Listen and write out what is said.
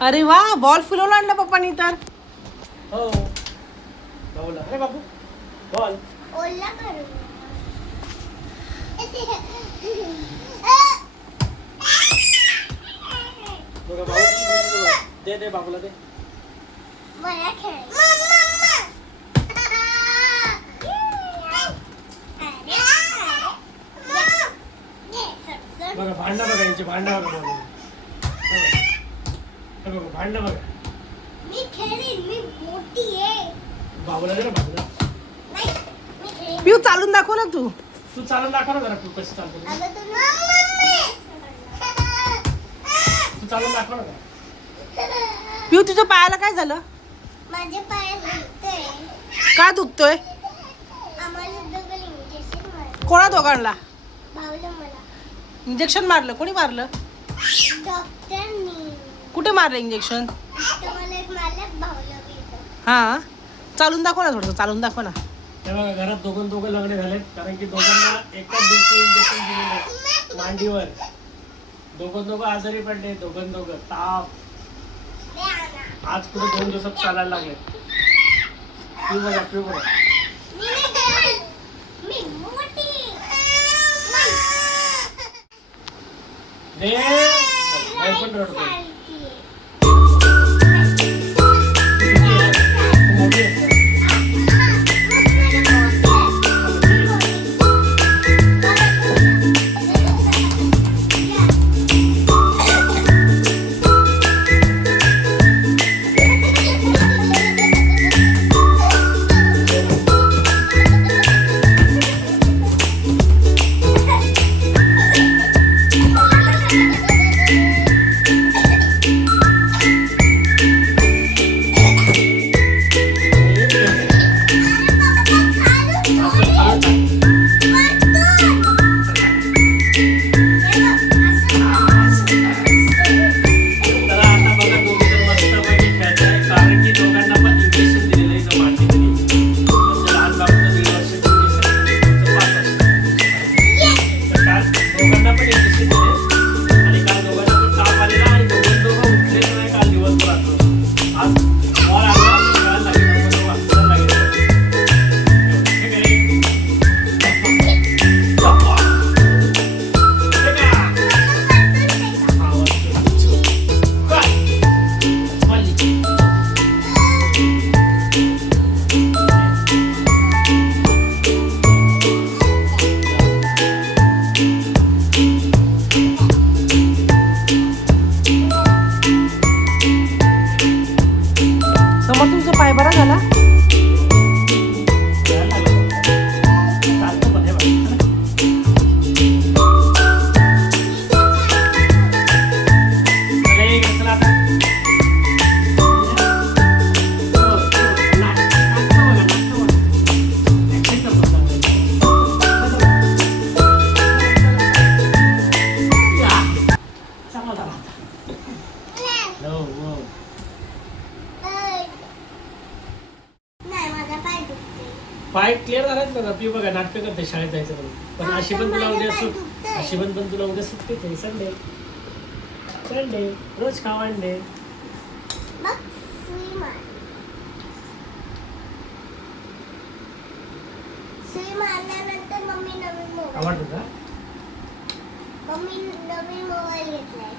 अरे वा, बॉल फुलवला आणला पप्पानी तर. हो बाबूला. अरे बाबू बॉल ओला करू. बघा बाबू दे दे बाबूला दे. मला खेळ. बघा भांडणं बघा यांची भांडणं बघा बाबू. हे बघा भांडणं बघा. मी खेळीन, मी मोठी आहे. बाबूला दे ना बाबूला. नाही, मी खेळीन. पिऊ चालून दाखव ना तू. तू चालून दाखव ना जरा तू कसं चालतो ते. अगं तू तू चालून दाखव ना जरा. पिऊ तुझ्या पायाला काय झालं? माझे पाय दुखतोय. का दुखतोय? आम्हाला डबल इंजेक्शन मारलं. कोणा दोघांना भावलं मला. इंजेक्शन मारलं? कोणी मारलं? डॉक्टरनी. कुठे मारलं इंजेक्शन? तर मला एक मारलं, भावलं बी इथं. हा, चालून दाखव ना थोडंसं, चालून दाखव ना. हे बघा घरात दोघं लग्न झालेत कारण की दोघांना एकाच दिवशी इंजेक्शन दिलेलं मांडीवर. दोघं आजारी पडले. दोघं ताप. दे आणा. आज पुढे 2 दिवसात चालायला लागले. पिऊ बघा. मी नाही खेळणार. मी मोठी. दे बाई पण रडतोय. मोठी आहे. समोर तुझा पाय बरा झाला? चालतो पण हे बघा. चला आता. नाही, माझा पाय दुखतोय. पाय क्लिअर झालाच बघा. पिऊ बघा नाटकं करते शाळेत जायचं म्हणून. पण अशी पण तुला उद्या सुट्टीच आहे. संडे रोज खावा अंडे. बघ, सुई मार. सुई मारल्यानंतर मम्मी नवीन मोबाईल आवडतं का? घेतलाय.